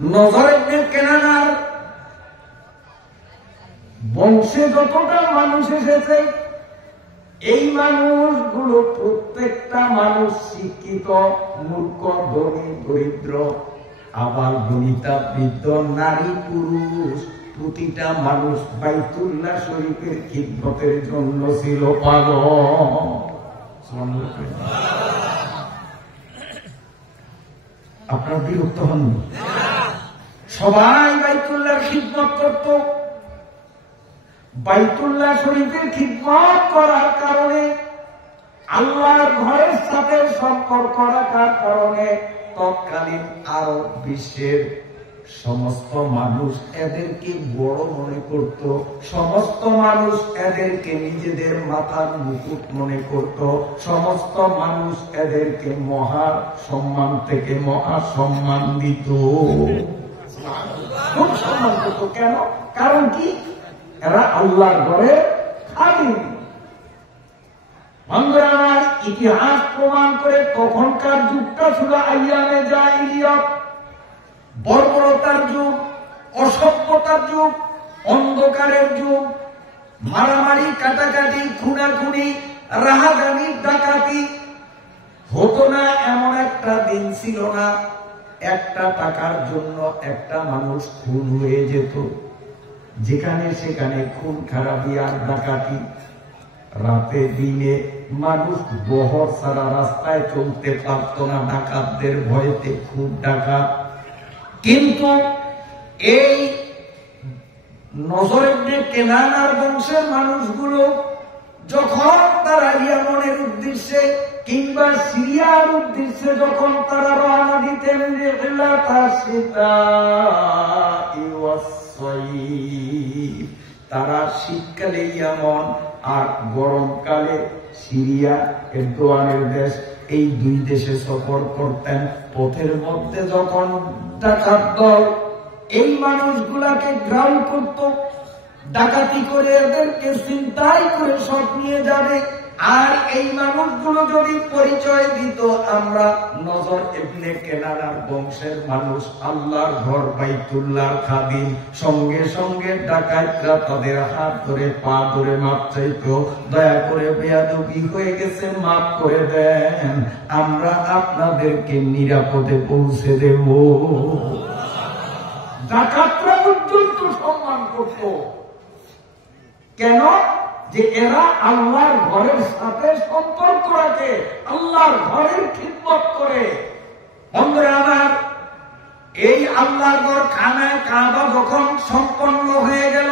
নজর ইবনে কেনানার বংশে যতটা মানুষ এসেছে, এই মানুষগুলো প্রত্যেকটা মানুষ শিক্ষিত, মূর্খ, ধনী, দরিদ্র, আবার বনিতা, বৃদ্ধ, নারী, পুরুষ, প্রতিটা মানুষ বাইতুল্লাহ শরীফের খিদমতের জন্য ছিল পাগল। আপনার বিরক্ত হননি? সবাই বাইতুল্লাহর খিদমত করত। বাইতুল্লাহ শরীফের খিদমত করার কারণে, আল্লাহর ঘরের সাথে সম্পর্ক রাখার কারণে তৎকালীন আরব বিশ্বের সমস্ত মানুষ এদেরকে বড় মনে করত, সমস্ত মানুষ এদেরকে নিজেদের মাথার মুকুট মনে করত, সমস্ত মানুষ এদেরকে মহা সম্মান থেকে মহা সম্মান দিত, খুব সম্মান করত। কেন? কারণ কি? এরা আল্লাহর ঘরে খাদিম। আমার ইতিহাস প্রমাণ করে তখনকার যুগটা ছিল আইয়ামে জাহিলিয়াত, বর্বরতার যুগ, অসভ্যতার যুগ, অন্ধকারের যুগ, মারামারি, কাটাকাটি, খুনাখুনি, রাহাজানি, ডাকাতি হতো না এমন একটা দিন ছিল না একটা টাকার জন্য একটা মানুষ খুন হয়ে যেত। যেখানে সেখানে খুন খারাপি আর ডাকাতি, রাতে দিনে মানুষ বহর সারা রাস্তায় চলতে পারত না ডাকাতদের ভয়েতে, খুব ডাকাত। কিন্তু এই নজর ইবনে কেনানার বংশের মানুষগুলো যখন তারা ইয়ামনের উদ্দেশ্যে কিংবা সিরিয়ার উদ্দেশ্যে যখন তারা রওনা দিতেন, তারা শীতকালে ইয়ামন আর গরমকালে সিরিয়া, এরদোয়ানের দেশ, এই দুই দেশে সফর করতেন। পথের মধ্যে যখন ডাকাত দল এই মানুষগুলাকে গ্রাউল করত, ডাকাতি করে এদেরকে ছিনতাই করে সব নিয়ে যাবে, আর এই মানুষগুলো যদি পরিচয় দিত আমরা নজর ইবনে কেনানার বংশের মানুষ, আল্লাহর ঘর বাইতুল্লাহর খাদিম, সঙ্গে সঙ্গে ডাকাতরা তাদের হাত ধরে পা ধরে মাপ চাইত, দয়া করে বেয়াদবি হয়ে গেছে, মাফ করে দেন, আমরা আপনাদেরকে নিরাপদে পৌঁছে দেব। ডাকাতরা পর্যন্ত সম্মান করত। কেন? যে এরা আল্লাহর ঘরের সাথে সম্পর্ক রাখে, আল্লাহর ঘরের খিদমত করে। বন্ধুরা আমার, এই আল্লাহর ঘর খানায় কাবা যখন সম্পন্ন হয়ে গেল,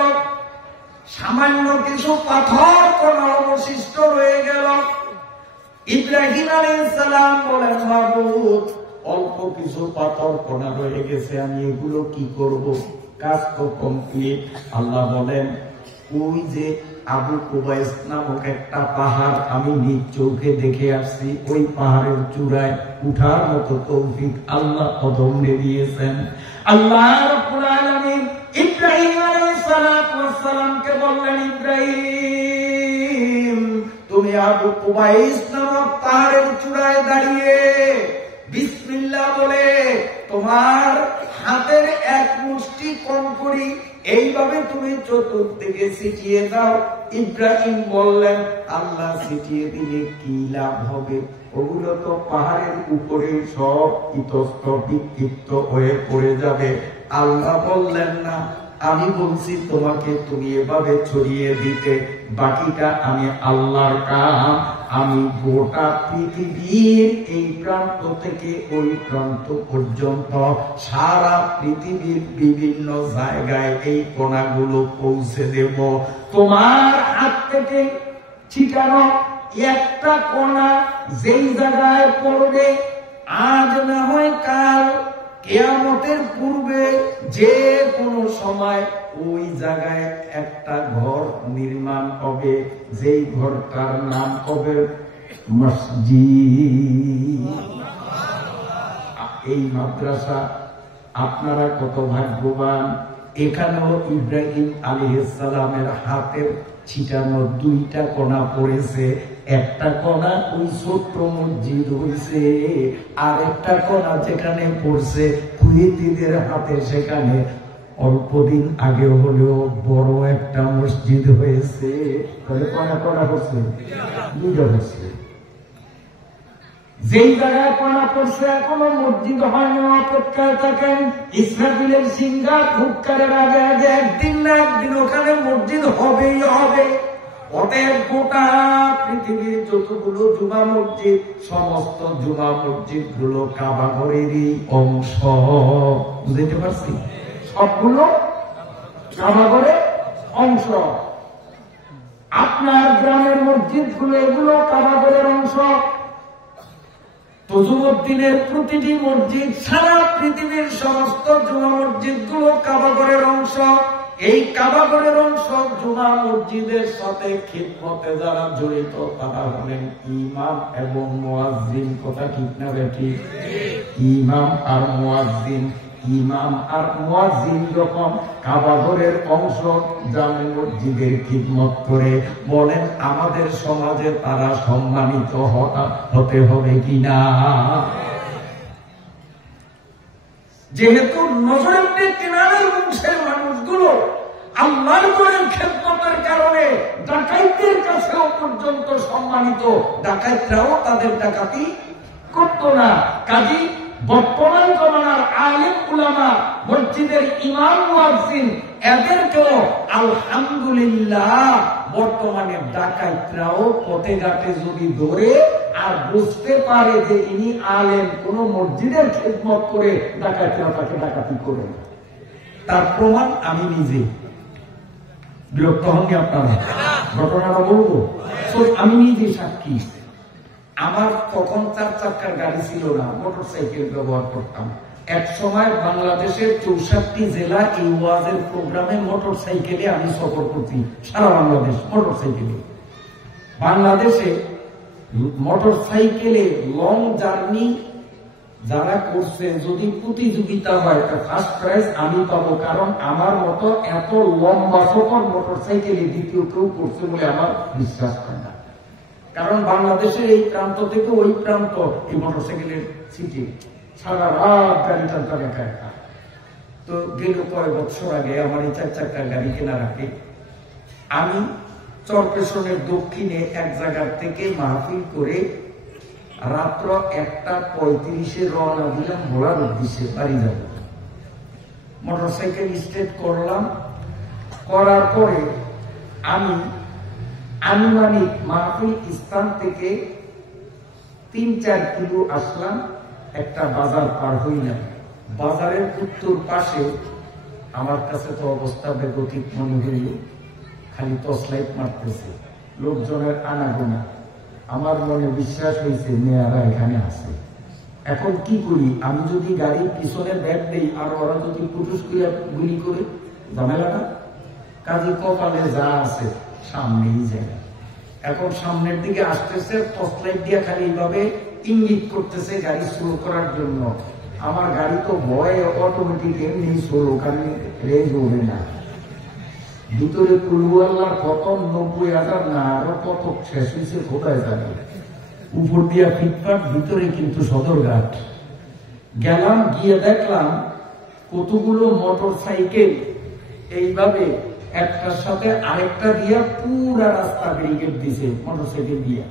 সামান্য কিছু পাথর কোন অবশিষ্ট রয়ে গেল। ইব্রাহিম আলাইহিস সালাম বলেন, মাবুদ, অল্প কিছু পাথর কোনা রয়ে গেছে, আমি এগুলো কি করব? কাজ তো কমপ্লিট। আল্লাহ বলেন, ওই যে আবু কুবাইস নামক একটা পাহাড় আমি নিজ চোখে দেখে আসছি, ওই পাহাড়ের চূড়ায় উঠার মতো তৌফিক আল্লাহ কদম দিয়েছেন। আল্লাহ রাব্বুল আলামিন ইব্রাহিম আলাইহিস সালামকে বললেন, ইব্রাহিম, তুমি আবু কুবাইস নামক পাহাড়ের চূড়ায় দাঁড়িয়ে বিসমিল্লাহ বলে তোমার হাতের এক মুষ্টি কঙ্করি এইভাবে তুমি চতুর্দিকে ছিটিয়ে দাও। ইব্রাহিম বললেন, আল্লাহ ছিটিয়ে দিলে কি লাভ হবে? ওগুলো তো পাহাড়ের উপরে সব ইতস্ত বিক্ষিপ্ত হয়ে পড়ে যাবে। আল্লাহ বললেন, না, আমি বলছি তোমাকে, তুমি এভাবে ছড়িয়ে দিতে, বাকিটা আমি আল্লাহর কাম। আমি গোটা পৃথিবীর এই প্রান্ত থেকে ওই প্রান্ত পর্যন্ত সারা পৃথিবীর বিভিন্ন জায়গায় এই কণাগুলো পৌঁছে দেব। তোমার হাত থেকে ঠিকানো একটা কণা যেই জায়গায় পড়বে, আজ না হয় কাল, কিয়ামতের পূর্বে যে কোনো সময় ওই জায়গায় একটা ঘর নির্মাণ হবে, যেই ঘরটার নাম হবে মসজিদ। এই মাদ্রাসা, আপনারা কত ভাগ্যবান। এখানেও ইব্রাহিম আলাইহিস সালামের হাতের ছিটানো দুইটা কণা পড়েছে। একটা কোণা ওই ছোট্ট মসজিদ হইছে, আর একটা কোণা যেখানে পড়ছে কুয়েতিদের হাতে, সেখানে অল্পদিন আগে হলেও বড় একটা মসজিদ হয়েছে। কোণা কোণা করছে, দুইটা হচ্ছে। যেই জায়গায় কোণা পড়ছে এখনো মসজিদ হয়নি, অপেক্ষায় থাকেন ইসরাফিলের সিংহার ফুৎকারের আগে আগে একদিন না একদিন ওখানে মসজিদ হবেই হবে। অতএব গোটা পৃথিবীর যতগুলো জুমা মসজিদ, সমস্ত জুমা মসজিদ গুলো কাবা ঘরেরই অংশ। বুঝতে পারছি? সবগুলো কাবা ঘরের অংশ। আপনার গ্রামের মসজিদ গুলো এগুলো কাবা ঘরের অংশ। তজুমুদ্দিনের প্রতিটি মসজিদ, সারা পৃথিবীর সমস্ত জুমা মসজিদ গুলো কাবা ঘরের অংশ। এই কাবা ঘরের অংশ জুমা মসজিদের সাথে খিদমতে যারা জড়িত তারা হলেন ইমাম এবং মুয়াজ্জিন। কথা ঠিক না বেঠিক? ইমাম আর মুয়াজ্জিন। ইমাম আর মুয়াজ্জিন যখন কাবা ঘরের অংশ জামে মসজিদের খিদমত করে, বলেন আমাদের সমাজে তারা সম্মানিত হতে হবে কিনা? যেহেতু নজরুল কিনারের বংশের মানুষগুলো আল্লাহর ঘরের খেদমতের কারণে ডাকাইতের কাছেও পর্যন্ত সম্মানিত, ডাকাইতরাও তাদের ডাকাতি করত না। কাজী বর্তমান জমানার আলেম উলামা, মসজিদের ইমাম মুয়াজ্জিন, এদেরকেও আলহামদুলিল্লাহ বর্তমানে ডাকাইতরাও পথে ঘাটে যদি ধরে আর বুঝতে পারে যে ইনি আলেম, কোন মসজিদের খেদমত করে ডাকাইতরা তাকে ডাকাতি করে। তার প্রমাণ আমি নিজে। বিরক্ত হননি আপনারা? ঘটনাটা বলবো, আমি নিজে সাক্ষী। আমার তখন 4 চাকার গাড়ি ছিল না, মোটর সাইকেল ব্যবহার করতাম। এক সময় বাংলাদেশের 64 জেলা এই ওয়াজের প্রোগ্রামে মোটর সাইকেলে আমি সফর করছি, সারা বাংলাদেশ মোটর সাইকেলে। বাংলাদেশে মোটর সাইকেলে লং জার্নি যারা করছে, যদি প্রতিযোগিতা হয় ফার্স্ট প্রাইজ আমি পাবো, কারণ আমার মতো এত লম্বা সফর মোটর সাইকেলে দ্বিতীয় কেউ করছে বলে আমার বিশ্বাস হয় না। কারণ বাংলাদেশের এই প্রান্ত থেকে ওই প্রান্ত এই মোটর সাইকেলের সিটি সারা রাত গাড়ি টানতে একা একা। তো গেল কয়েক বছর আগে আমার এই 4 চাকার গাড়ি কেনার আগে আমি চরপেশনের দক্ষিণে এক জায়গার থেকে মাহফিল করে রাত্র 1:35 রওনা দিলাম ভোলার উদ্দেশ্যে বাড়ি যাব। মোটর সাইকেল স্টার্ট করলাম, করার পরে আমি আনুমানিক মাহফিল স্থান থেকে 3-4 কিলো আসলাম, একটা বাজার পার হইলাম। বাজারের উত্তর পাশে আমার কাছে তো অবস্থা বেগতিক মনে হইল, খালি টর্চলাইট মারতেছে, লোকজনের আনাগোনা। আমার মনে বিশ্বাস হয়েছে মেয়েরা এখানে আছে। এখন কি করি, আমি যদি গাড়ির পিছনে ব্যাগ দেই আর ওরা যদি পুটুস গুলি করে, ঝামেলা না? কাজে কপালে যা আছে সামনেই যায়। এখন সামনের দিকে আসতেছে, টর্চলাইট দিয়ে খালি এইভাবে ইঙ্গিত করতেছে গাড়ি স্লো করার জন্য। আমার গাড়ি তো ভয়ে অটোমেটিক এমনি স্লো, খালি রেঞ্জ ওঠে না। ভিতরে কুলুয়াল্লার কত 90,000 না আরো কত শেষ হয়েছে কোথায় যাবে। উপর দিয়া ফিটপাট, ভিতরে কিন্তু সদরঘাট। গেলাম, গিয়ে দেখলাম কতগুলো মোটর সাইকেল এইভাবে একটার সাথে আরেকটা দিয়া পুরা রাস্তা ব্যারিকেড দিছে মোটর সাইকেল দিয়া।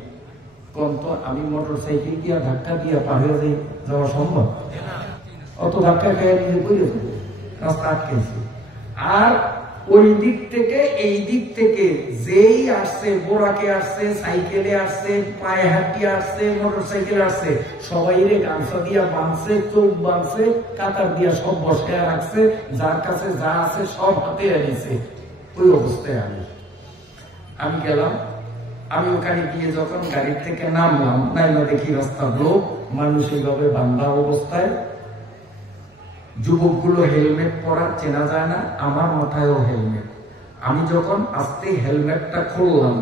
কোন তো আমি মোটর সাইকেল দিয়া ধাক্কা দিয়া পাহাড়ে যাওয়া সম্ভব? অত ধাক্কা খেয়ে নিজে করে রাস্তা আটকেছে। আর ওই দিক থেকে এই দিক থেকে যেই আসছে, বোরাকে আসছে, সাইকেলে আসছে, পায়ে হাঁটি আসছে, মোটর সাইকেল আসছে, সবাই রে গামছা দিয়া বাঁধছে, চোখ বাঁধছে, কাতার দিয়া সব বসায় রাখছে, যার কাছে যা আছে সব হাতে এনেছে। ওই অবস্থায় আমি গেলাম। আমি ওখানে গিয়ে যখন গাড়ি থেকে নামলাম, নাইমা দেখি রাস্তার লোক মানুষ এইভাবে বান্ধা অবস্থায়। যুবকগুলো হেলমেট পরা চেনা যায় না, আমার মাথায়ও হেলমেট। আমি যখন আস্তে হেলমেটটা খুললাম,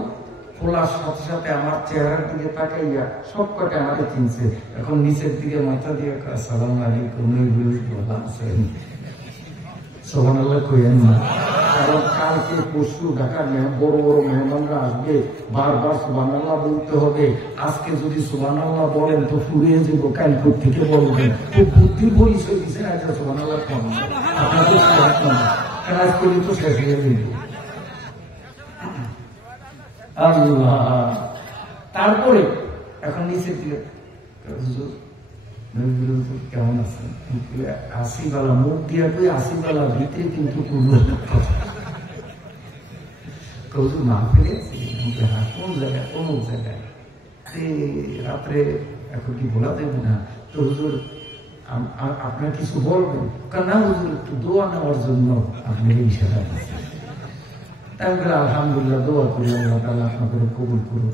খোলার সাথে সাথে আমার চেহারার দিকে তাকাইয়া সব কটা আমাকে চিনছে। এখন নিচের দিকে মাথা দিয়ে আসসালামু আলাইকুম, সুবহানাল্লাহ কইেন না। কারণ কালকে পরশু ঢাকার বড় বড় মেহমানরা আসবে, বারবার সুবহানাল্লাহ বলতে হবে। আজকে যদি সুবহানাল্লাহ বলেন তো ফুরিয়ে যাব, কাল থেকে বলবেন। তো বুদ্ধির পরিচয় দিচ্ছেন আজকে সুবহানাল্লাহ করেন, আপনাদের কাজ করি তো শেষ হয়ে যাবে। আল্লাহ। তারপরে এখন নিচে দিলে কেমন আছেন, 80 বেলা মুখ দিয়া কই 80 বেলা ভিতরে কিন্তু কৌজুর না ফেলে কোন জায়গায় অমুক জায়গায় রাত্রে এখন কি বলা দেবে না তো হুজুর আপনার কিছু বলবেন না হুজুর, একটু দোয়া নেওয়ার জন্য আপনি এই ইশারা দিচ্ছেন। তারপরে আলহামদুলিল্লাহ দোয়া করি আল্লাহ তাআলা আপনাদের কবুল করুন।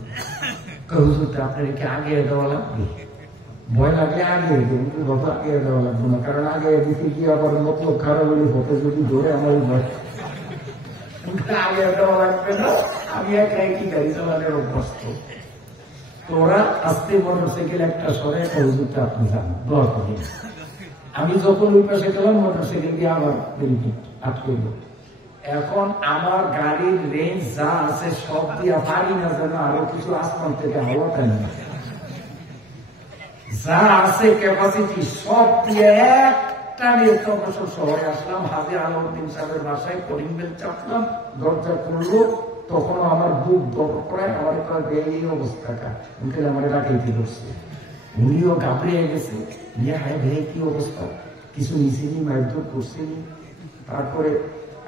হুজুর আপনার কি আগে দেওয়া লাগবে? ভয় লাগলে আগে বাবা আগে দেওয়া লাগবে না, কারণ আগে দিতে গিয়ে আবার মতলব খারাপ হলে হতে যদি ধরে আমার ভয় আগে দেওয়া লাগবে না। আমি একাই কি গাড়ি চালানোর অভ্যস্ত। তো ওরা আস্তে মোটরসাইকেল একটা সরে হুজুরটা আপনি যান দোয়া করি। আমি যখন ওই পাশে গেলাম মোটরসাইকেল দিয়ে আবার আটকে গেল। এখন আমার গাড়ির রেঞ্জ যা আছে সব দিয়ে পারি না যেন আরো কিছু আসমান থেকে হাওয়া তাই না, যা আছে ক্যাপাসিটি সব দিয়ে একটা নিয়ে তখন শহরে আসলাম। হাজী আলাউদ্দিন সাহেবের বাসায় কলিং বেল চাপলাম, দরজা খুললো। তখন আমার বুক দর করে আমার এই অবস্থাটা উনকে আমার ডাকাইতে করছে। উনিও ঘাবড়িয়ে গেছে, নিয়ে হায় ভাই কি অবস্থা, কিছু নিচেনি মারধর করছেনি। তারপরে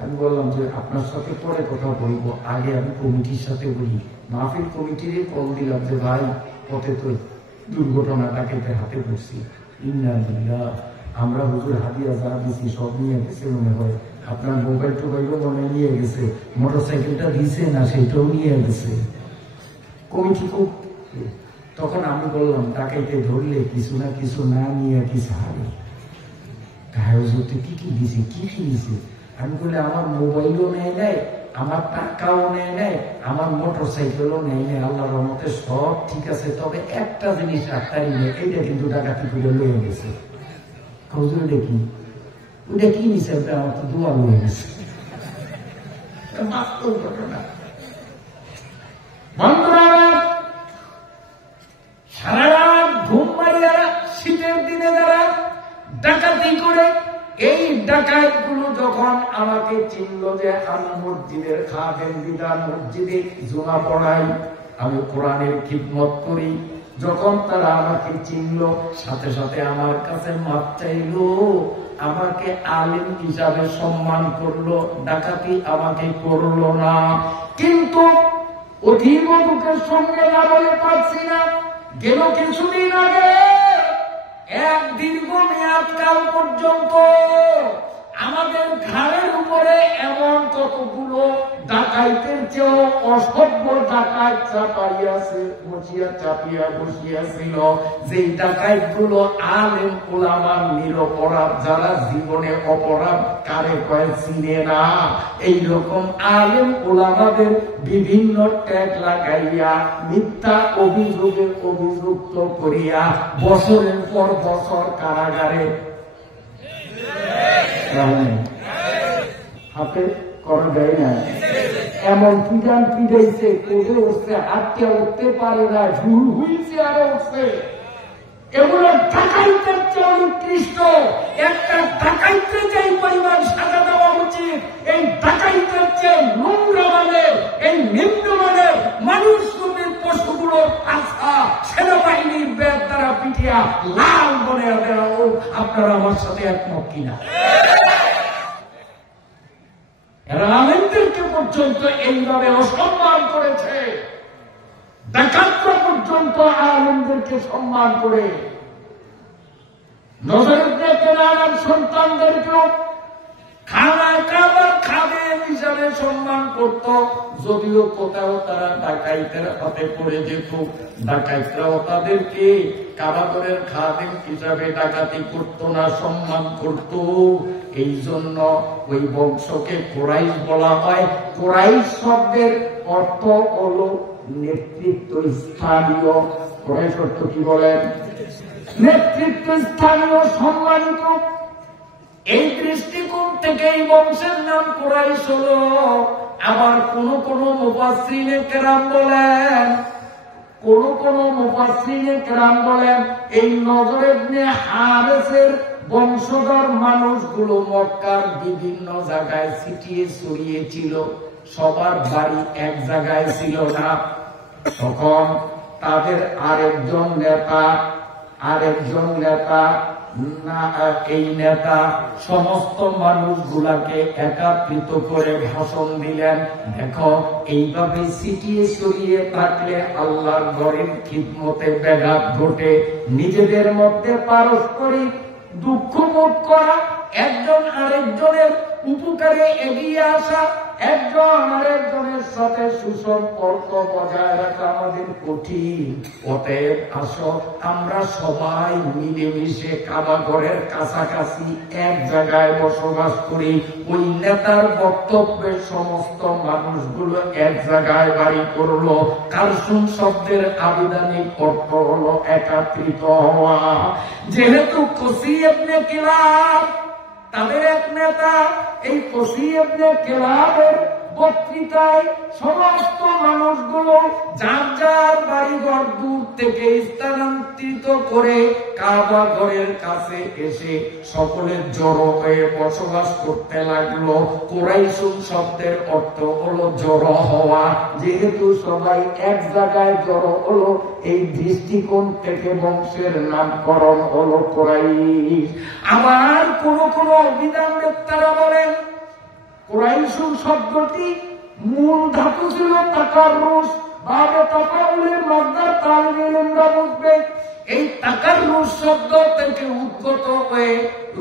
আমি বললাম যে আপনার সাথে পরে কথা বলবো, আগে আমি কমিটির সাথে বলি। মাহফিল কমিটির কল দিলাম যে ভাই পথে তো দুর্ঘটনা ডাকাইতে হাতে পড়ছি, ইন্নালিল্লাহ, আমরা হুজুর হাদিয়া যা দিচ্ছি সব নিয়ে গেছে মনে হয়, আপনার মোবাইল টোবাইলও মনে নিয়ে গেছে, মোটরসাইকেলটা দিছে না সেটাও নিয়ে গেছে কমিটি খুব। তখন আমি বললাম ডাকাইতে ধরলে কিছু না কিছু না নিয়ে কিছু হারে হুজুর কি কি দিছে, কি কি দিছে? আমি বলি আমার মোবাইলও নেয় নাই, আমার টাকাও নেয় নাই, আমার মোটর সাইকেলও নেয় নাই, আল্লাহর রহমতে সব ঠিক আছে। তবে একটা জিনিস রাখতাই নেই, এইটা কিন্তু ডাকাতি করে লয়ে গেছে। হুজুর এটা কি, ওইটা কি নিছে? ওটা আমার তো দোয়া লয়ে গেছে। বাস্তব ঘটনা। বন্ধুরা সারা রাত ঘুম মারিয়া শীতের দিনে যারা ডাকাতি করে, এই ডাকাত গুলো যখন আমাকে চিনল যে আমি মসজিদের খাদেম, বিধান মসজিদে জুমা পড়াই, আমি কোরআনের খিদমত করি, যখন তারা আমাকে চিনল সাথে সাথে আমার কাছে মাপ চাইলো, আমাকে আলেম হিসাবে সম্মান করলো, ডাকাতি আমাকে করলো না। কিন্তু অধীর দুঃখের সঙ্গে না বলে পারছি না, গেল কিছুদিন আগে এক দীর্ঘ মেয়াদকাল পর্যন্ত আমাদের ঘাড়ের উপরে এমন কতগুলো ডাকাইতের চেয়েও অসভ্য ডাকাত চাপাইয়াছে, চাপিয়া বসিয়াছিল, যেই ডাকাইত গুলো আলেম ওলামার নিরপরাধ, যারা জীবনে অপরাধ কারে কয় চিনে না, এইরকম আলেম ওলামাদের বিভিন্ন ট্যাগ লাগাইয়া মিথ্যা অভিযোগে অভিযুক্ত করিয়া বছরের পর বছর কারাগারে হাতে করা যায় না, এমন পিটান পিটাইছে, কোটে উঠছে, হাতকে উঠতে পারে না, ঝুল হুইলছে আরো উঠছে। এগুলো ডাকাইতের চেয়ে উৎকৃষ্ট। একটা ডাকাইতে যেই পরিমাণ সাজা দেওয়া উচিত, এই ডাকাইতের চেয়ে নোংরা মানের, এই নিম্ন মানের মানুষ রূপী পশুগুলো আস্থা সেনাবাহিনীর ব্যাগ দ্বারা পিটিয়া লাল বনে দেওয়া হোক। আপনারা আমার সাথে একমত কিনা? এরা আলেমদেরকে পর্যন্ত এইভাবে অসম্মান করেছে, ডাকাতরা পর্যন্ত আলেমদেরকে সম্মান করে, নজরের দেখে নানান সন্তানদেরকেও খানায় খাবার খাদেম হিসাবে সম্মান করত। যদিও কোথাও তারা ডাকাইতের হাতে পড়ে যেত, ডাকাইতরাও তাদেরকে কারাগারের খাদেম হিসাবে ডাকাতি করত না, সম্মান করত। এই জন্য ওই বংশকে কুরাইশ বলা হয়। কুরাইশ শব্দের অর্থ হল নেতৃত্ব স্থানীয়। কুরাইশ অর্থ কি বলেন? নেতৃত্ব স্থানীয়, সম্মানিত। এই দৃষ্টিকোণ থেকে এই বংশের নাম কুরাইশ হলো। আবার কোন কোন মুফাসসিরিনে কেরাম বলেন, এই নজর ইবনে হারেসের বংশধর মানুষগুলো মক্কার বিভিন্ন জায়গায় ছিটিয়ে ছড়িয়ে ছিল, সবার বাড়ি এক জায়গায় ছিল না। তখন তাদের আরেকজন নেতা এই নেতা সমস্ত মানুষগুলাকে একত্রিত করে ভাষণ দিলেন, দেখো এইভাবে ছিটিয়ে ছড়িয়ে থাকলে আল্লাহর ঘরের খিদমতে ব্যাঘাত ঘটে, নিজেদের মধ্যে পারস্পরিক দুঃখ বোধ করা, একজন আরেকজনের উপকারে এগিয়ে আসা, একজন আরেকজনের সাথে সুসম্পর্ক বজায় রাখা আমাদের কঠিন। অতএব আসো আমরা সবাই মিলেমিশে কাবা ঘরের কাছাকাছি এক জায়গায় বসবাস করি। ওই নেতার বক্তব্যে সমস্ত মানুষগুলো এক জায়গায় বাড়ি করলো। কারসুম শব্দের আবিধানিক অর্থ হলো একত্রিত হওয়া। যেহেতু কসি ইবনে কিলাব তাদের এক নেতা, এই কসি ইবনে কিলাবের বক্তৃতায় সমস্ত মানুষগুলো যার যার বাড়িঘর দূর থেকে স্থানান্তরিত করে কাবা ঘরের কাছে এসে সকলে জড়ো হয়ে বসবাস করতে লাগলো। কুরাইশুন শব্দের অর্থ হলো জড়ো হওয়া। যেহেতু সবাই এক জায়গায় জড়ো হলো, এই দৃষ্টিকোণ থেকে বংশের নামকরণ হলো কুরাইশ। আবার কোন কোন অভিধান বক্তারা বলেন কুরাইশুন শব্দটি মূল ধাতু ছিল তাকাররুস, বাবে তাকাউলের মাসদার তালবিল ইলমরা বুঝবে। এই তাকাররুস শব্দ থেকে উদ্গত হয়ে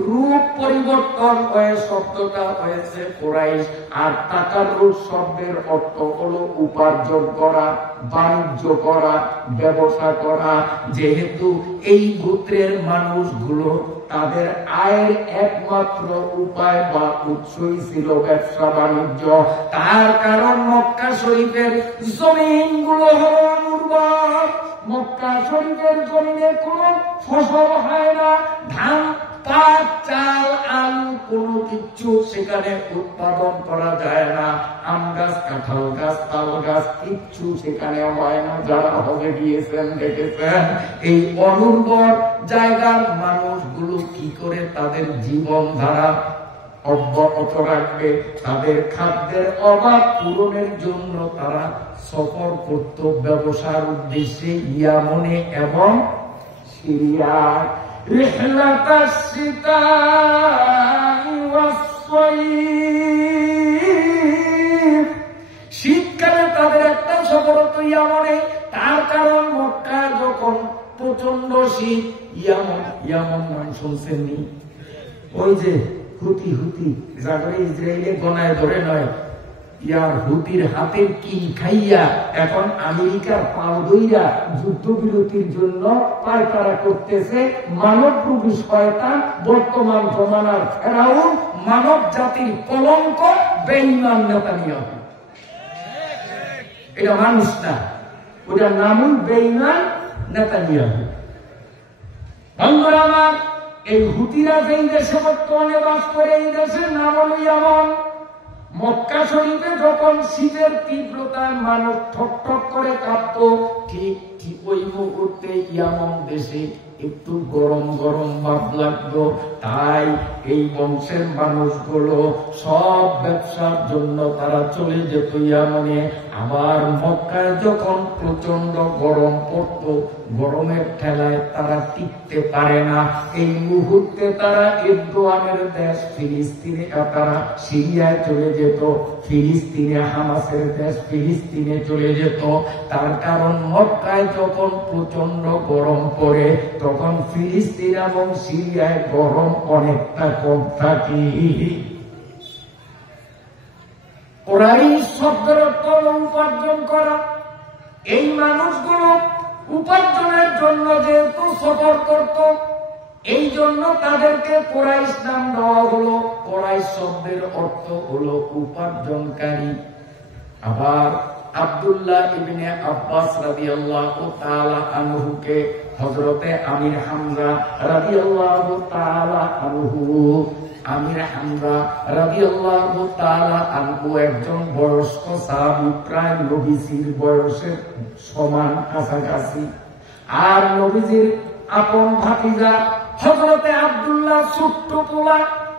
রূপ পরিবর্তন হয়ে শব্দটা হয়েছে কুরাইশ। আর তাকাররুস শব্দের অর্থ হলো উপার্জন করা, বাণিজ্য করা, ব্যবসা করা। যেহেতু এই গোত্রের মানুষগুলো তাদের আয়ের একমাত্র উপায় বা উৎসই ছিল ব্যবসা বাণিজ্য, তার কারণ মক্কা শরীফের জমিনগুলো হলো অনুর্বর। মক্কা শরীফের জমিনে কোনো ফসল হয় না, ধান, পাট, চাল, আলু কোনো কিছু সেখানে উৎপাদন করা যায় না। আম গাছ, কাঁঠাল গাছ, তাল গাছ কিচ্ছু সেখানে হয় না। যারা হবে গিয়েছেন দেখেছেন। এই অনুর্বর জায়গার মানুষগুলো কি করে তাদের জীবন ধারা অব্যাহত রাখবে? তাদের খাদ্যের অভাব পূরণের জন্য তারা সফর করত ব্যবসার উদ্দেশ্যে ইয়ামনে এবং সিরিয়ায়। শীতকালে তাদের একটা সফর হতো ইয়ামনে, তার কারণ মক্কা যখন প্রচন্ড শীত। ইয়ামন নাম শুনছেননি? ওই যে হুতি জাগরে ইসরায়েলে গনায় ধরে নয়, ইয়ার হুতির হাতের কিল খাইয়া এখন আমেরিকার পাউদইরা যুদ্ধবিরতির জন্য পায়তারা করতেছে। মানব রূপী শয়তান, বর্তমান জমানার ফেরাউন, মানব জাতির কলঙ্ক, বেঈমান নেতানিয়াহু। এটা মানুষ না, ওটার নামই বেঈমান নেতানিয়াহু। বন্ধুরা আমার, এই হুতিরা যেই দেশে বর্তমানে বাস করে, এই দেশের নাম হল ইয়ামন। মক্কা শরীফে যখন শীতের তীব্রতায় মানুষ ঠক ঠক করে কাঁপত, ঠিক ওই মুহূর্তে ইয়ামন দেশে একটু গরম গরম ভাব লাগতো। তাই এই বংশের মানুষগুলো সব ব্যবসার জন্য তারা চলে যেত ইয়ামনে। আবার মক্কায় যখন প্রচন্ড গরম পড়ত, গরমের ঠেলায় তারা টিকতে পারে না। এই মুহূর্তে তারা এরদোয়ানের দেশ ফিলিস্তিনে, তারা সিরিয়ায় চলে যেত, ফিলিস্তিনে হামাসের দেশ ফিলিস্তিনে চলে যেত। তার কারণ মক্কায় যখন প্রচন্ড গরম পড়ে, তখন ফিলিস্তিন এবং সিরিয়ায় গরম অনেকটা কম থাকে। ওরাই শব্দের অর্থ উপার্জন করা। এই মানুষগুলো উপার্জনের জন্য যেহেতু সফর করত, এই জন্য তাদেরকে কুরাইশ নাম দেওয়া হলো। কুরাইশ শব্দের অর্থ হলো উপার্জনকারী। আবার আব্দুল্লাহ ইবনে আব্বাস রাদিয়াল্লাহু তাআলা আনহুকে হযরতে আমির হামজা রাদিয়াল্লাহু তাআলা আনহু আমির হামজা রাদিয়াল্লাহু তাআলা আনহু একজন বয়স্ক সাহাবী, প্রায় নবীজির বয়সের সমান কাছাকাছি। আর নবীজির আপন ভাতিজা হযরতে আব্দুল্লাহ ছোট্ট পোলা,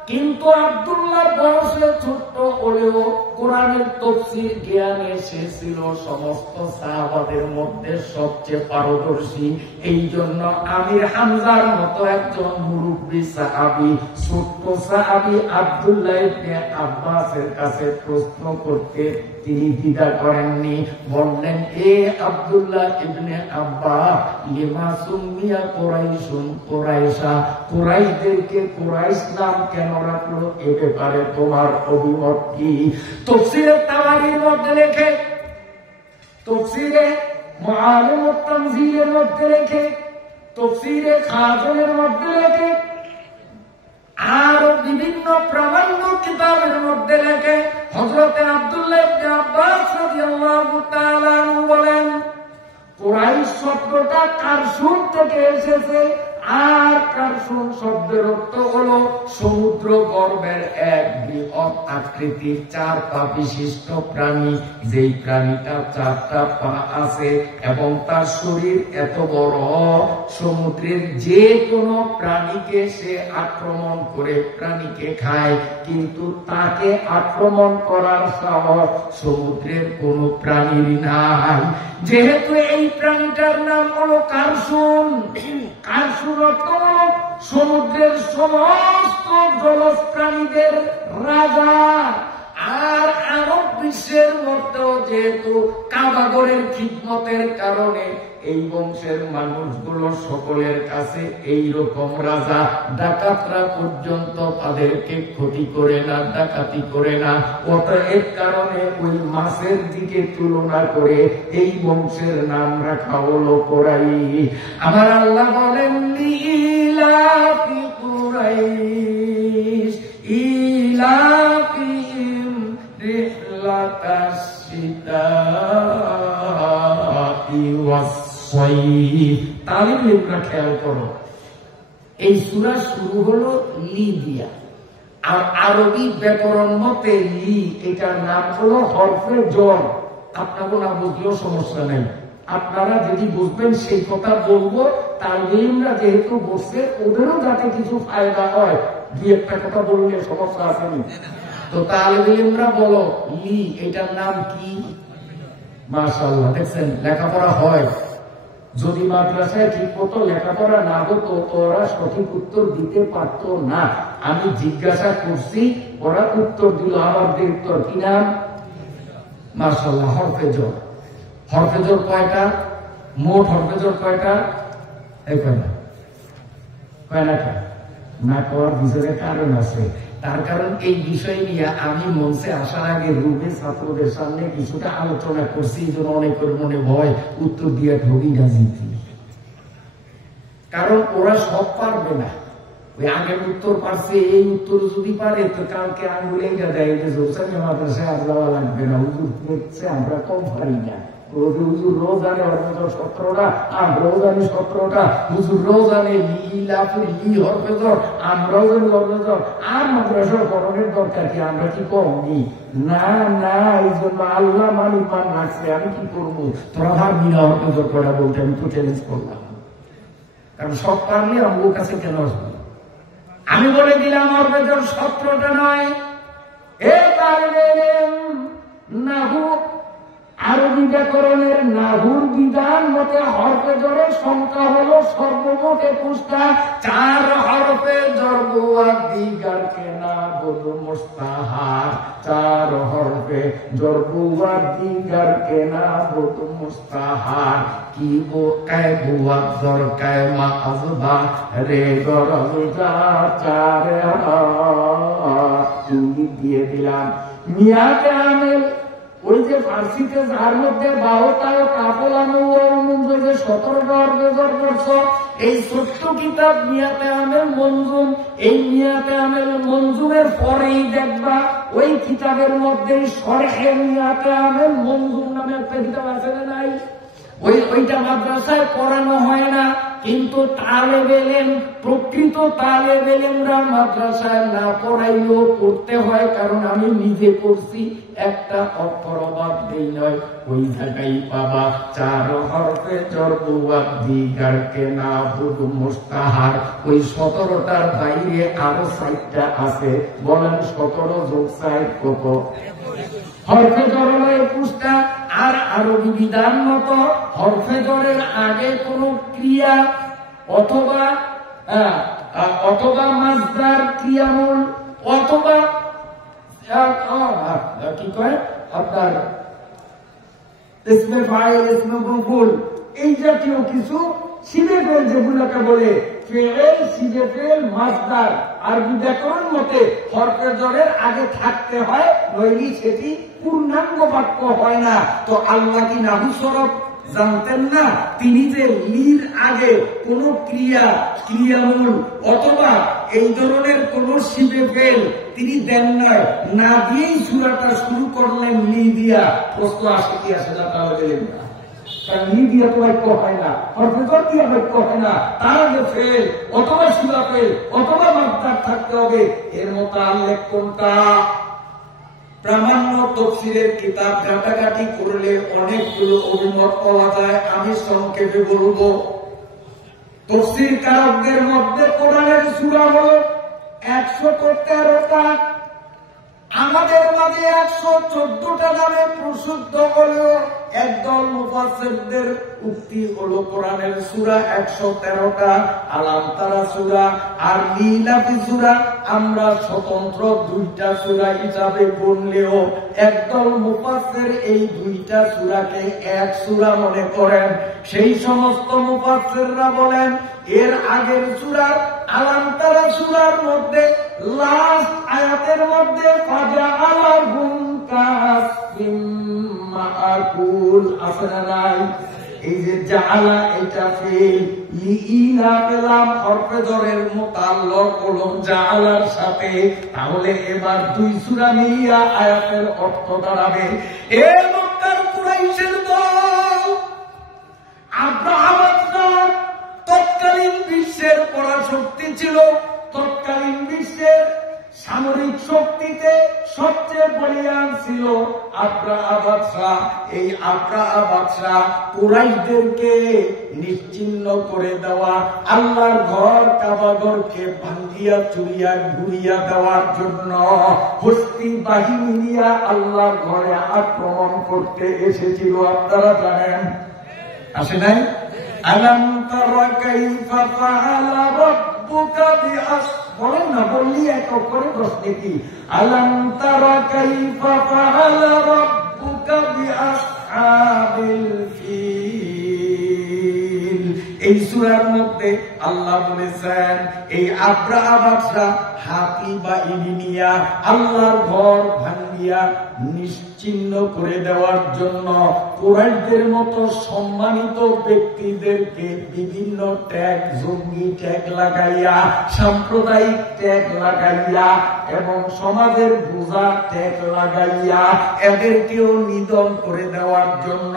কিন্তু আব্দুল্লাহ বয়সে ছোট্ট হলেও কোরআনের তাফসীর জ্ঞানে সে ছিল সমস্ত সাহাবাদের মধ্যে সবচেয়ে পারদর্শী। এই জন্য আমির হামজার মতো একজন মুরব্বী সাহাবী, ছোট্ট সাহাবী আব্দুল্লাহ ইবনে আব্বাসের কাছে প্রশ্ন করতে তিনি দ্বিধা করেননি। বললেন, এ আব্দুল্লাহ ইবনে আব্বাস, লিমা সুমিয়া কুরাইশুন কুরাইশা, কুরাইশদেরকে কুরাইশ নাম কেন রাখলো? এ ব্যাপারে তোমার অভিমত কি? তাফসীরে তাবারীর মধ্যে লেখে, তাফসীরে মুআল্লিমুত তানজিলের মধ্যে লেখে, তাফসীরে খাজনের মধ্যে লেখে, আর বিভিন্ন প্রামাণ্য কিতাবের মধ্যে লেখে। হযরতে আব্দুল্লাহ ইবনে আব্বাস রাদিয়াল্লাহু তাআলা আনহু বলেন, কুরাইশ শব্দটা কারসুন থেকে এসেছে, আর কারসুন শব্দের অর্থ হলো সমুদ্র গর্ভের এক বৃহৎ আকৃতির 4 পা বিশিষ্ট প্রাণী। যেই প্রাণীটা 4টা পা আছে এবং তার শরীর এত বড়, সমুদ্রের যে কোনো প্রাণীকে সে আক্রমণ করে প্রাণীকে খায়, কিন্তু তাকে আক্রমণ করার সাহস সমুদ্রের কোন প্রাণীর নাই। যেহেতু এই প্রাণীটার নাম হলো কারসুন, কারসুন অর্থ হলো সমুদ্রের সমস্ত জলজ প্রাণীদের রাজা। আর আরব বিশ্বের মধ্যেও যেহেতু কাবাগরের খিদমতের কারণে এই বংশের মানুষগুলো সকলের কাছে এই রকম রাজা। ডাকাতরা পর্যন্ত তাদেরকে ক্ষতি করে না, ডাকাতি করে না। অতএব কারণে ওই মাছের দিকে তুলনা করে এই বংশের নাম রাখা হলো কুরাইশ। আমার আল্লাহ বলেন, ইলাফি কুরাইশ ইলাফিহিম রিহলাতাশ শিতাই ওয়াস সাইফ। তালিম ইবরা খেয়াল করো, এই সূরা শুরু হলো লি দিয়া, আর আরবি ব্যাকরণ মতে লি এটার নাম হলো হরফে জর। আপনাকে না বুঝলেও সমস্যা নেই, আপনারা যদি বুঝবেন সেই কথা বলবো। তালিমরা যেহেতু বসছে, ওদেরও যাতে কিছু ফায়দা হয়, 2-1টা কথা বললে সমস্যা আসেনি। তো তালিমরা বলো, লি এটার নাম কি? মাশাআল্লাহ, দেখছেন লেখাপড়া হয়। যদি মাদ্রাসায় ঠিক মতো লেখাপড়া না হতো তো ওরা সঠিক উত্তর দিতে পারতো না। আমি জিজ্ঞাসা করছি, ওরা উত্তর দিল। আমার উত্তর কি নাম? মাশাআল্লাহ, হরফে জর। হরফে জর কয়টা? মোট হরফে জর কয়টা? কয়টা না করার ভিতরে কারণ আছে। তার কারণ এই বিষয় নিয়ে আমি মঞ্চে আসার আগে রুমে ছাত্রদের সামনে কিছুটা আলোচনা করছি। এই জন্য অনেকের মনে ভয় উত্তর দিয়ে ঢুকি না জিতি, কারণ ওরা সব পারবে না। ওই আগের উত্তর পারছে, এই উত্তর যদি পারে তো কালকে আঙ্গুলে দেয় যে জোরসানি মাদ্রাসায় আর যাওয়া লাগবে না, হুজুর দেখছে আমরা কম পারি না। হুজুর রোজ আনে 17টা, আমরাও জানি 17টা। হুজুর রোজ আনে আমরাও জানি হরফেজর। আর মাদ্রাসার করণের দরকার কি? আমরা কি কম নি? না না, এই জন্য আল্লাহ মানি মান রাখছে। আমি কি করবো? তোরা ভাববি না হরফেজর করা বলতে। আমি তো চ্যালেঞ্জ করলাম, কারণ সব পারলে আমার কাছে কেন আসবে? আমি বলে দিলাম হরফেজর 17টা নয়। নাহু আরবি ব্যাকরণের নাহুর বিধান মতে হরফে জরের সংখ্যা হলো সর্বমোট 21টা। 4 হরফে জর দিগার কেনা বধু মুস্তাহার। 4 হরফে জর দিগার কেনা বধু মুস্তাহার। কি বো কায় বুয়া জর কায় মা আজবা রে জর আজবা 4 ইঙ্গিত দিয়ে দিলাম। মিয়াতে আমেল ওই যে ফার্সিতে যার মধ্যে 12টা কাফলানো 17টা অর্বেজর করছ, এই ছোট্ট কিতাব মিয়াতে আমেল মঞ্জুম। এই মিয়াতে আমেল মঞ্জুমের পরেই দেখবা ওই কিতাবের মধ্যে শরহে মিয়াতে আমেল মঞ্জুম নামে একটা কিতাব আছে না নাই? ওইটা মাদ্রাসায় পড়ানো হয় না, কিন্তু তালেবে ইলম, প্রকৃত তালেবে ইলমরা মাদ্রাসায় না পড়াইলেও পড়তে হয়, কারণ আমি নিজে পড়ছি, একটা অক্ষর অভাব দেই নয়। ওই জায়গায় পাবা 4 হরফে জরবুয়াত দিগারকে না বুদু মুস্তাহার। ওই 17টার বাইরে আরো 4টা আছে। বলেন 17 যোগ 4 কত? হরফে জর হলো 21টা। আর আরবি বিধান মতো হরফে জরের আগে কোন ক্রিয়া অথবা মাসদার ক্রিয়ামূল অথবা কি কয় আপনার ইসমে ফাইল, ইসমে মফউল, এই জাতীয় কিছু সিবে ফেল যেগুলোকে বলে ফেল, সিবে ফেল, মাসদার, আরবি ব্যাকরণ মতে হরফে জরের আগে থাকতে হয়, নইলে সেটি পূর্ণাঙ্গ বাক্য হয় না। তো আল্লাহ কি নাহু সরফ জানতেন না? তিনি যে লির আগে কোন ক্রিয়ামূল অথবা এই ধরনের কোন শিবে ফেল তিনি দেন নয়, না দিয়েই সূরাটা শুরু করলেন লি দিয়া। প্রশ্ন আসে কি আসে না? তাহলে গেলেন না, কারণ লি দিয়া তো বাক্য হয় না, হরফে দিয়া বাক্য হয় না। তার আগে ফেল অথবা শিবা ফেল অথবা মাদ্দার থাকতে হবে। এর মতো আল্লেখ কোনটা? প্রামাণ্য তফসিরের কিতাব ঘাটাঘাটি করলে অনেকগুলো অভিমত পাওয়া যায়। আমি সংক্ষেপে বলবো। তফসির কারকদের মধ্যে কোরআনের সূরা হলো 113টা। আমাদের মাঝে 114টা নামে প্রসিদ্ধ হলেও একদল মুফাসসিরদের উক্তি হলো কোরআনের সূরা 113টা, আলাম তারা সূরা আর লীলাফি সূরা আমরা স্বতন্ত্র 2টা সূরা হিসাবে গণলেও একদল মুফাসসির এই 2টা সূরাকে এক সূরা মনে করেন। সেই সমস্ত মুফাসসিররা বলেন এর আগের সূরা আলাম তারা সূরার মধ্যে লাস্ট আয়াতের মধ্যে ফাজআলাহুম কাসফিম মাআকুল আসনা নাই। এই যে জাআলা এটা ফেল, লিইলা পেলাম হরফে জরের মুতাল্লাক হলো জাআলার সাথে। তাহলে এবার 2 সূরা মিলিয়া আয়াতের অর্থ দাঁড়াবে এ মক্কার কুরাইশের দল আব্রাহাম তৎকালীন বিশ্বের পরাশক্তি ছিল। তৎকালীন বিশ্বের সামরিক শক্তিতে সবচেয়ে বলিয়ান ছিল আব্রাহা বাদশাহ। এই আব্রাহা বাদশাহ কুরাইশদেরকে নিশ্চিহ্ন করে দেওয়া, আল্লাহর ঘর কাবাঘরকে ভাঙ্গিয়া চুরিয়া ঘুরিয়া দেওয়ার জন্য হস্তি বাহিনী নিয়ে আল্লাহর ঘরে আক্রমণ করতে এসেছিল। আপনারা জানেন, আসে নাই? আলাম তারা কাইফা ফাআলা রাব্বুকা বলেন না, বললি এক করে প্রশ্নে কি আলাম তারা কাইফা ফাআলা রাব্বুকা বিআসহাবিল ফিল। এই সূরার মধ্যে আল্লাহ বলেছেন এই আব্রাহা বাদশাহ হাতি বাহিনী নিয়া আল্লাহর ঘর ভাঙ্গিয়া নিশ্চিহ্ন করে দেওয়ার জন্য কুরাইশদের মতো সম্মানিত ব্যক্তিদেরকে বিভিন্ন ট্যাগ, জঙ্গি ট্যাগ লাগাইয়া, সাম্প্রদায়িক ট্যাগ লাগাইয়া এবং সমাজের বোঝা ট্যাগ লাগাইয়া এদেরকেও নিধন করে দেওয়ার জন্য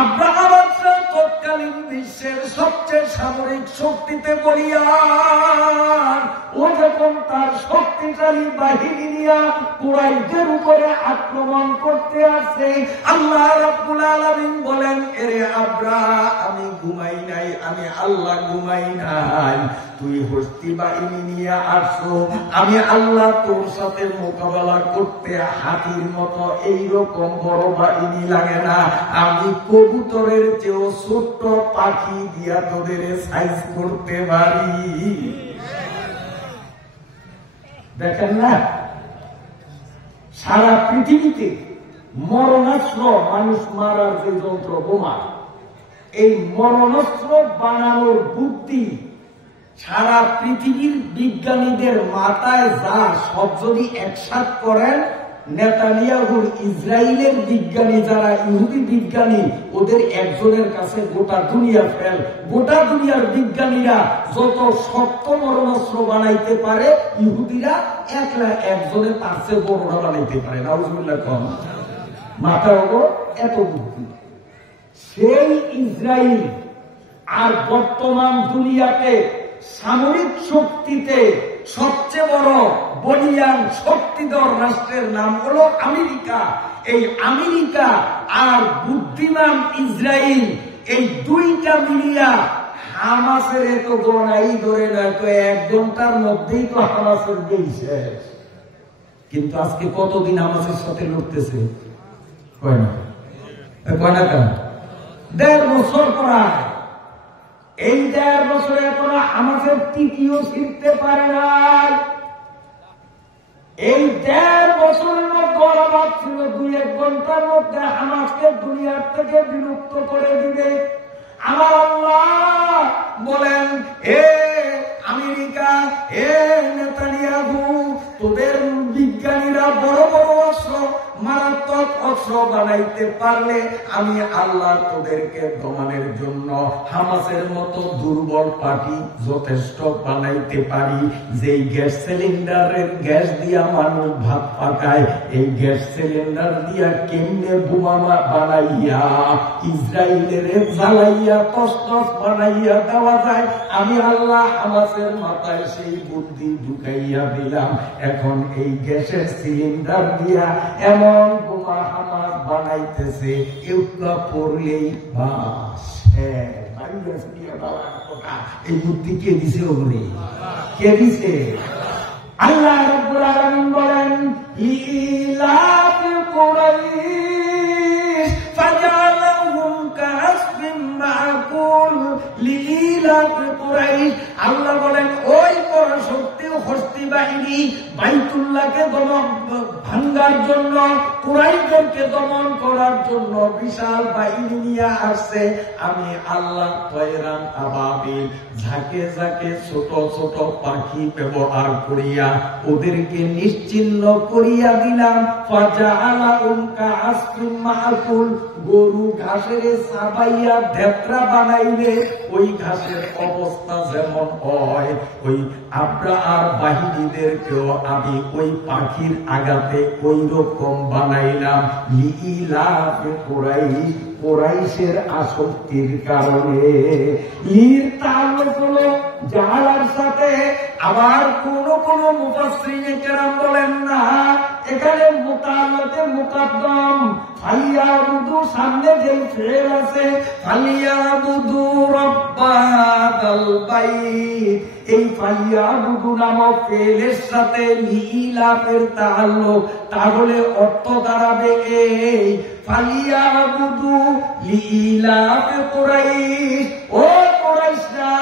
আব্রাহা বাদশাহ তৎকালীন বিশ্বের সবচেয়ে সামরিক শক্তিতে বলিয়ান ও যখন তার শক্তিশালী বাহিনী নিয়ে কুরাইশদের উপরে আক্রমণ করতে আসে, আল্লাহ রাব্বুল আলামিন বলেন এরে আব্রাহা আমি ঘুমাই নাই, আমি আল্লাহ ঘুমাই নাই। তুই হস্তি বাহিনী নিয়ে আসছো, আমি আল্লাহ তোর সাথে মোকাবেলা করতে হাতির মতো এইরকম বড় বাহিনী লাগে না, আমি কবুতরের চেয়েও ছোট্ট পাখি দিয়া তোদের সাইজ করতে পারি। দেখেন না, সারা পৃথিবীতে মরণাস্ত্র মানুষ মারার যে যন্ত্র বোমা, এই মরণাস্ত্র বানানোর বুদ্ধি সারা পৃথিবীর বিজ্ঞানীদের মাথায় যা সব যদি একসাথ করেন, নেতানিয়াহুর ইসরায়েলের বিজ্ঞানী যারা ইহুদি বিজ্ঞানী ওদের একজনের কাছে গোটা দুনিয়া ফেল। গোটা দুনিয়ার বিজ্ঞানীরা যত শক্ত মরণাস্ত্র বানাইতে পারে ইহুদিরা একলা একজনের তার চেয়ে বড়রা বানাইতে পারে। নাউজুবিল্লাহ কম মাথা হবো এত বুদ্ধি। সেই ইসরায়েল আর বর্তমান দুনিয়াতে সামরিক শক্তিতে সবচেয়ে বড় বলিয়ান শক্তিধর রাষ্ট্রের নাম হলো আমেরিকা। এই আমেরিকা আর বুদ্ধিমান ইসরায়েল, এই দুইটা মিলিয়া হামাসের এত গণাই ধরে নয়তো 1 ঘন্টার মধ্যেই তো হামাসের দেশ শেষ। কিন্তু আজকে কতদিন হামাসের সাথে লড়তেছে? কয় না কেন? 1.5 বছর করায়। এই 1.5 বছরে এখনো হামাসের টিকিও ছিঁড়তে পারে না। এই 1.5 বছরের মধ্যে ওরা ভাবছিল 2-1 ঘন্টার মধ্যে হামাসকে দুনিয়ার থেকে বিলুপ্ত করে দিবে। আমার আল্লাহ বলেন, এ আমেরিকা, এ নেতানিয়াহু, তোদের বিজ্ঞানীরা বড় বড় অস্ত্র, মারাত্মক অস্ত্র বানাইতে পারলে আমি আল্লাহ তোদেরকে দমনের জন্য হামাসের মতো দুর্বল পার্টি যথেষ্ট বানাইতে পারি। যেই গ্যাস সিলিন্ডারের গ্যাস দিয়া মানুষ ভাত পাকায়, এই গ্যাস সিলিন্ডার দিয়া কেমনে বোমা বানাইয়া ইসরায়েলের জ্বালাইয়া তসতস বানাইয়া দেওয়া যায়, আমি আল্লাহ হামাসের মাথায় সেই বুদ্ধি ঢুকাইয়া দিলাম। এখন এই গ্যাসের সিলিন্ডার দিয়া এমন বোমা হামাস বানাইতেছে, এগুলা পড়লেই বাস। এই বুদ্ধি কে দিছে? ওগুলি কে দিছে? আল্লাহ রাব্বুল আলামিন বলেন, ইলাফ কুরাইশ ফাজালাহুম কাসবিন মাকুল। লিলাফ কুরাইশ, আল্লাহ বলেন ওই পরাশক্তি হস্তি বাহিনী বাইতুল্লাহকে ভাঙ্গার জন্য, কুরাইশদেরকে দমন করার জন্য বিশাল বাহিনী নিয়ে আসছে। আমি আল্লাহ তয়রান আবাবিল, ঝাঁকে ঝাঁকে ছোট ছোট পাখি ব্যবহার করিয়া ওদেরকে নিশ্চিহ্ন করিয়া দিলাম। ফাজালাহুম কাসবিন মাকুল, গরু ঘাসের চাবাইয়া ধেত্রা বানাইলে ওই ঘাসের অবস্থা যেমন হয়, ওই আব্রাহার বাহিনীদেরকেও আমি ওই পাখির আঘাতে ওই রকম বানাইলাম। লিইলাফি কুরাইশ, কুরাইশের আসক্তির কারণে। লির তাআল্লুক হলো জালার সাথে। আবার কোন কোন মুফাসসিরিনে কেরাম বলেন না, এখানে মুতাআল্লিকে মুকাদ্দম, ফালিয়াবুদু সামনে যেই ফেল আছে, ফালিয়াবুদু রাব্বাল বাইত, এই ফালিয়াবুদু নামক ফেলের সাথে লিলাফের তাআল্লুক। তাহলে অর্থ দাঁড়াবে এই ফালিয়াবুদু লিলাফে কুরাইশ। ও কুরাইশরা,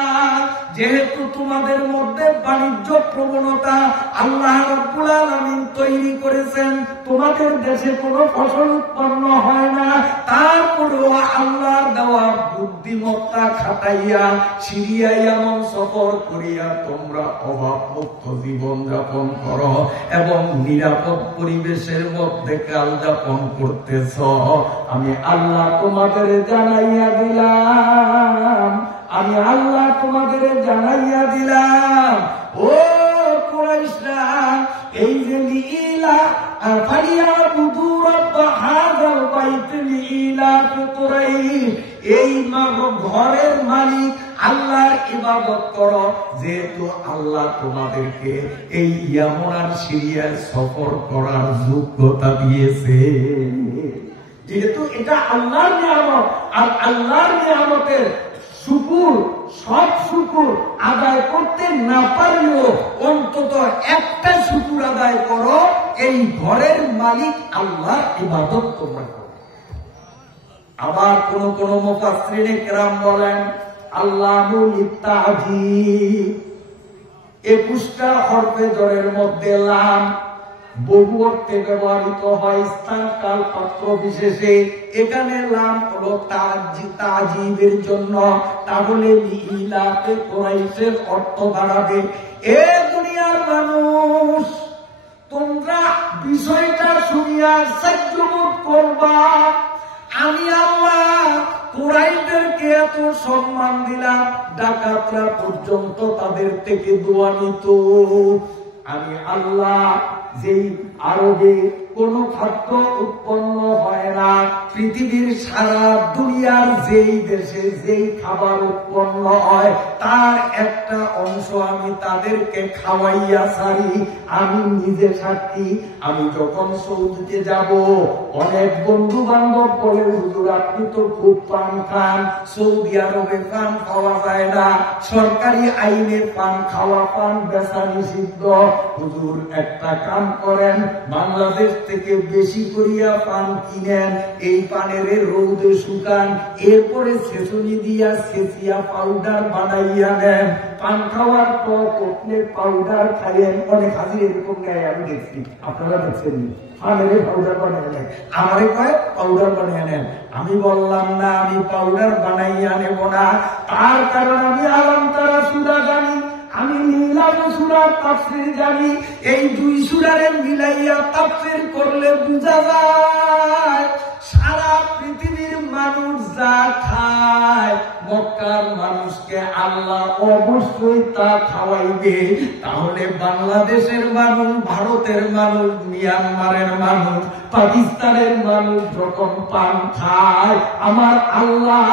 যেহেতু তোমাদের মধ্যে বাণিজ্য প্রবণতা আল্লাহ রাব্বুল আলামিন তৈরি করেছেন, তোমাদের দেশে কোনো ফসল উৎপন্ন হয় না, তারপরেও আল্লাহর দেওয়া বুদ্ধিমত্তা খাটাইয়া সিরিয়া ইয়ামান সফর করিয়া তোমরা অভাব মুক্ত জীবন যাপন করো এবং নিরাপদ পরিবেশের মধ্যে কাল যাপন করতেছ। আমি আল্লাহ তোমাদের জানাইয়া দিলাম, আমি আল্লাহ তোমাদের জানাইয়া দিলাম, ও কুরাইশরা, এই যে লিলা ফালিয়াবুদু রাব্ব হাযাল বাইত লিলাফ কুরাইশ, এই ঘরের মালিক আল্লাহর ইবাদত করো। যেহেতু আল্লাহ তোমাদেরকে এই ইয়ামান আর সিরিয়ার সফর করার যোগ্যতা দিয়েছে, যেহেতু এটা আল্লাহর নিয়ামত, আর আল্লাহর নিয়ামতের শুকুর, সব শুকুর আদায় করতে না পারলেও অন্তত একটা শুকুর আদায় করো, এই ঘরের মালিক আল্লাহর ইবাদত তোমরা করো। আবার কোন কোন মুফাসসিরিনে কেরাম বলেন, আল্লাহুল তাজিব, 21টা হরফে জরের মধ্যে লাম বহু অর্থে ব্যবহৃত হয় স্থান কাল পাত্র বিশেষে। এখানে লাম হলো তাজিবের জন্য, তাহলে লিলাফে কুরাইশের অর্থ দাঁড়াবে, এ দুনিয়ার মানুষ, তোমরা বিষয়টা শুনিয়া সাজ্জুদ করবা। আমি আল্লাহ কুরাইশদেরকে এত সম্মান দিলাম, ডাকাতরা পর্যন্ত তাদের থেকে দোয়া নিত। আমি আল্লাহ যেই আরবে কোন খাদ্য উৎপন্ন হয় না। পৃথিবীর সারা দুনিয়ার যেই দেশে যেই খাবার উৎপন্ন হয় তার একটা অংশ আমি তাদেরকে খাওয়াইয়া ছাড়ি। আমি নিজে সাক্ষী। আমি যখন সৌদিতে যাব, অনেক বন্ধু বান্ধব বলে, হুজুর আপনি তো খুব পান খান, সৌদি আরবে পান খাওয়া যায় না, সরকারি আইনে পান খাওয়া, পান বেচা নিষিদ্ধ। হুজুর একটা কাম করেন, বাংলাদেশ থেকে বেশি করিয়া পান কিনেন, এই পানের রৌদে শুকান, এরপরে ছেঁচুনি দিয়া ছেঁচিয়া পাউডার বানাইয়া নেন, পান খাওয়ার পর কটলে পাউডার খাইয়েন। অনেক হাজির এরকম নেয়, আমি দেখছি, আপনারা দেখছেন, পানের পাউডার বানিয়ে নেন। আমারে কয় পাউডার বানিয়ে নেন। আমি বললাম না, আমি পাউডার বানাইয়া নেব না। তার কারণ আমি আলাম তারা সুরা জানি, আমি নীলাম সূরার তাফসীর জানি। এই দুই সূরারে মিলাইয়া তাফসীর করলে বুঝা যায় সারা পৃথিবীর মানুষ যা খায় মক্কার মানুষকে আল্লাহ অবশ্যই তা খাওয়াইবে। তাহলে বাংলাদেশের মানুষ, ভারতের মানুষ, মিয়ানমারের মানুষ, পাকিস্তানের মানুষ যখন পান খায়, আমার আল্লাহ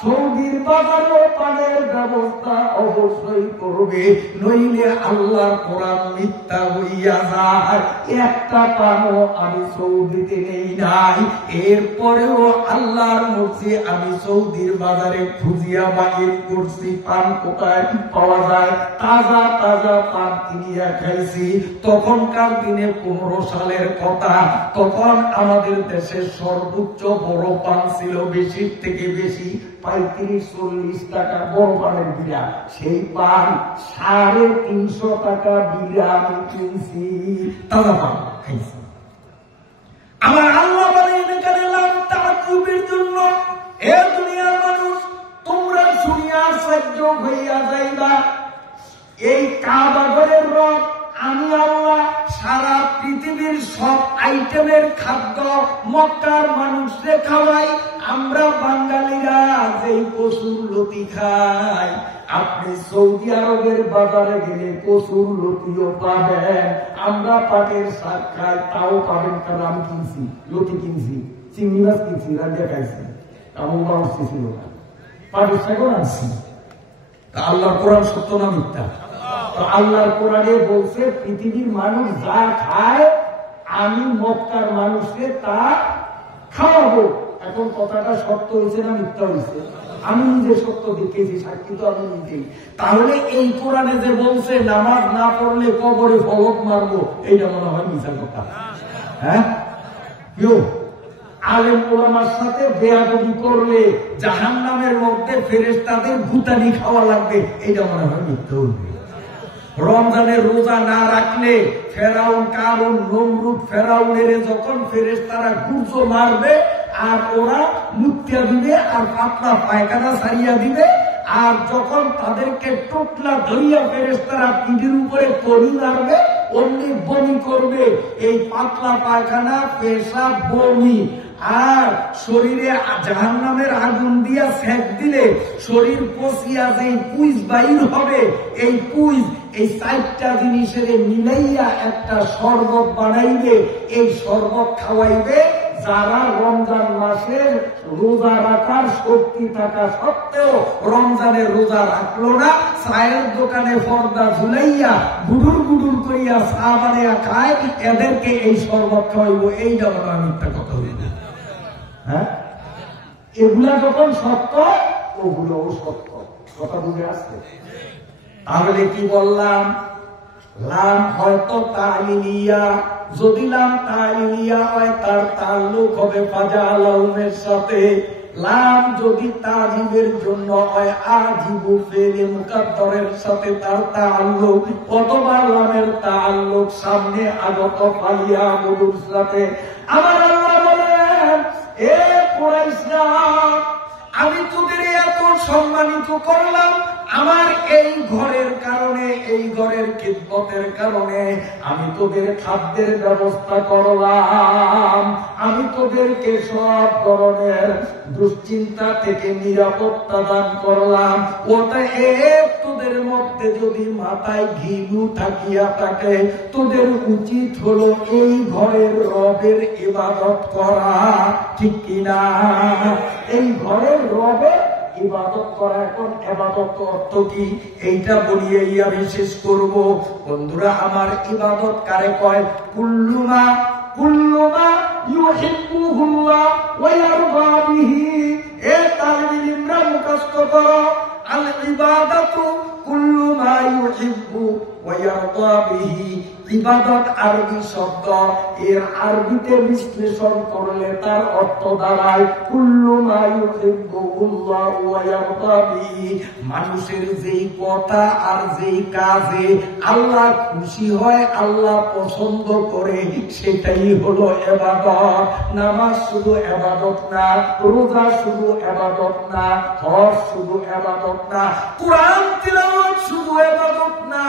সৌদির বাজারে পানের ব্যবস্থা অবশ্যই করবে, নইলে আল্লাহর কোরআন মিথ্যা হইয়া যায়। একটা পানও আমি সৌদিতে নেই নাই, এরপরেও আল্লাহর মর্জি আমি সৌদির বাজারে খুঁজিয়া বাহির করছি পান কোথায় পাওয়া যায়। তাজা তাজা পান কিনিয়া খাইছি। তখনকার দিনে 15 সালের কথা, তখন আমাদের দেশের সর্বোচ্চ বড় পান ছিল বেশির থেকে বেশি 35-40 টাকা বড় পানের বিড়া। সেই পান 350 টাকা বিড়া আমি কিনছি, তাজা পান খাইছি। আমার আল্লাহ বলে গেলাম তাকুবের জন্য, এ দুনিয়ার মানুষ তোমরা শুনিয়া সহ্য হইয়া যাইবা। এই কাবা ঘরের রব আমি আল্লাহ সারা পৃথিবীর সব আইটেমের খাদ্য মক্কার মানুষকে খাওয়াই। আমরা বাঙালিরা যেই কসুর লতি খাই, আপনি সৌদি আরবের বাজারে গেলে কসুর লতিও পাবেন। আমরা পাটের শাক খাই, তাও পাবেন। কারণ আমি কিনছি, লতি কিনছি, চিংড়ি মাছ কিনছি, রান্না খাইছি, আমার মানুষ ছিল না, পাটের শাকও আনছি। আল্লাহর কোরআন সত্য না মিথ্যা? আল্লাহর কোরআনে বলছে পৃথিবীর মানুষ যা খায় আমি মক্কার মানুষকে তা খাওয়াবো। এখন কথাটা সত্য হয়েছে না মিথ্যা হয়েছে? আমি নিজে সত্য দেখেছি, সাক্ষী তো আমি নিজেই। তাহলে এই কোরআনে যে বলছে নামাজ না পড়লে কবরে ফলক মারবো, এইটা মনে হয় মিথ্যা কথা। হ্যাঁ, আলেম ওলামার সাথে বেয়াদবি করলে জাহান্নামের মধ্যে ফেরেশতাদের গুতানি খাওয়া লাগবে, এইটা মনে হয় মিথ্যা হইবে। রমজানের রোজা না রাখলে ফেরাউন, কারুন, নমরুদ, ফেরাউনের যখন ফেরেশতারা গুর্জো মারবে আর ওরা মুতিয়া দিবে আর পাতলা পায়খানা ছাড়িয়া দিবে, আর যখন তাদেরকে টোটলা ধরিয়া ফেরেশতারা পিঠের উপরে পরি মারবে, অমনি বমি করবে। এই পাতলা পায়খানা, পেশাব, বমি আর শরীরে জাহান্নামের আগুন দিয়া সেক দিলে শরীর পচিয়া যে পুইজ বাইর হবে, এই পুইজ এই 4টা জিনিসের মিলাইয়া একটা শরবত বানাইবে। এই শরবত খাওয়াইবে যারা রমজান মাসের রোজা রাখার শক্তি থাকা সত্ত্বেও রমজানের রোজা রাখলো না, চায়ের দোকানে পর্দা ঝুলাইয়া গুডুর গুডুর করিয়া চা বানিয়া খায়, এদেরকে এই শরবত খাওয়াইব। এইটা বলা মিথ্যা কথা হইল। হ্যাঁ, এগুলা যখন সত্য, ওগুলোও সত্য। কথা বুঝে আসছে? তাহলে কি বললাম? লাম হয়তো তালিলিয়া, যদি লাম তালিলিয়া হয় তার তাল্লুক হবে ফাজালাউমের সাথে। লাম যদি তাজিবের জন্য হয় আজিবু ফেলে মুকাদ্দরের সাথে তার তাল্লুক, অথবা লামের তাল্লুক সামনে আগত ফালিয়া মুদুর সাথে। আমার আল্লাহ বলেন, এ কুরাইশরা, আমি তোদের এত সম্মানিত করলাম, আমার এই ঘরের কারণে, এই ঘরের খিদমতের কারণে আমি তোদের খাদ্যের ব্যবস্থা করলাম, আমি তোদেরকে সব ধরনের দুশ্চিন্তা থেকে নিরাপত্তা দান করলাম। অতএব তোদের মধ্যে যদি মাথায় ঘিলু থাকিয়া থাকে, তোদের উচিত হলো এই ঘরের রবের ইবাদত করা, ঠিক কিনা? এই ঘরের রবের ইবাদত করা। এখন ইবাদত অর্থ কি এইটা বলিয়ে আমি শেষ করব। বন্ধুরা আমার, ইবাদত কারে কয়? কুল্লুমা ইউহিব্বুহুল্লাহ ওয়া ইয়ারদা বিহি। এ তালিবুল ইলমরা মুখস্থ করো, আল ইবাদাতু কুল্লু মা ইউহিব্বু ওয়া ইয়ারদা বিহি। ইবাদত আরবি শব্দ, এর আরবিতে বিশ্লেষণ করলে তার অর্থ দাঁড়ায় কুল্লু মা ইউহিব্বুল্লাহ ওয়া ইয়ারদা বিহি। মানুষের যেই কথা আর যেই কাজে আল্লাহ খুশি হয়, আল্লাহ পছন্দ করে, সেটাই হলো ইবাদত। নামাজ শুধু ইবাদত না, রোজা শুধু ইবাদত না, হজ শুধু ইবাদত না, কুরআন তিলাওয়াত শুধু ইবাদত না,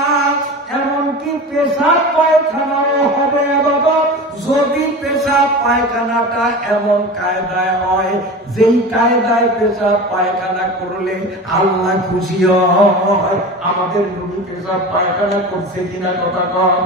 এমনকি পেশাব পায়খানাও হবে ইবাদত। যদি পেশাব পায়খানাটা এমন কায়দায় হয়, যেই কায়দায় পেশাব পায়খানা করলে আল্লাহ খুশি হয়। আমাদের নবী পেশাব পায়খানা করছে কিনা কথা কম?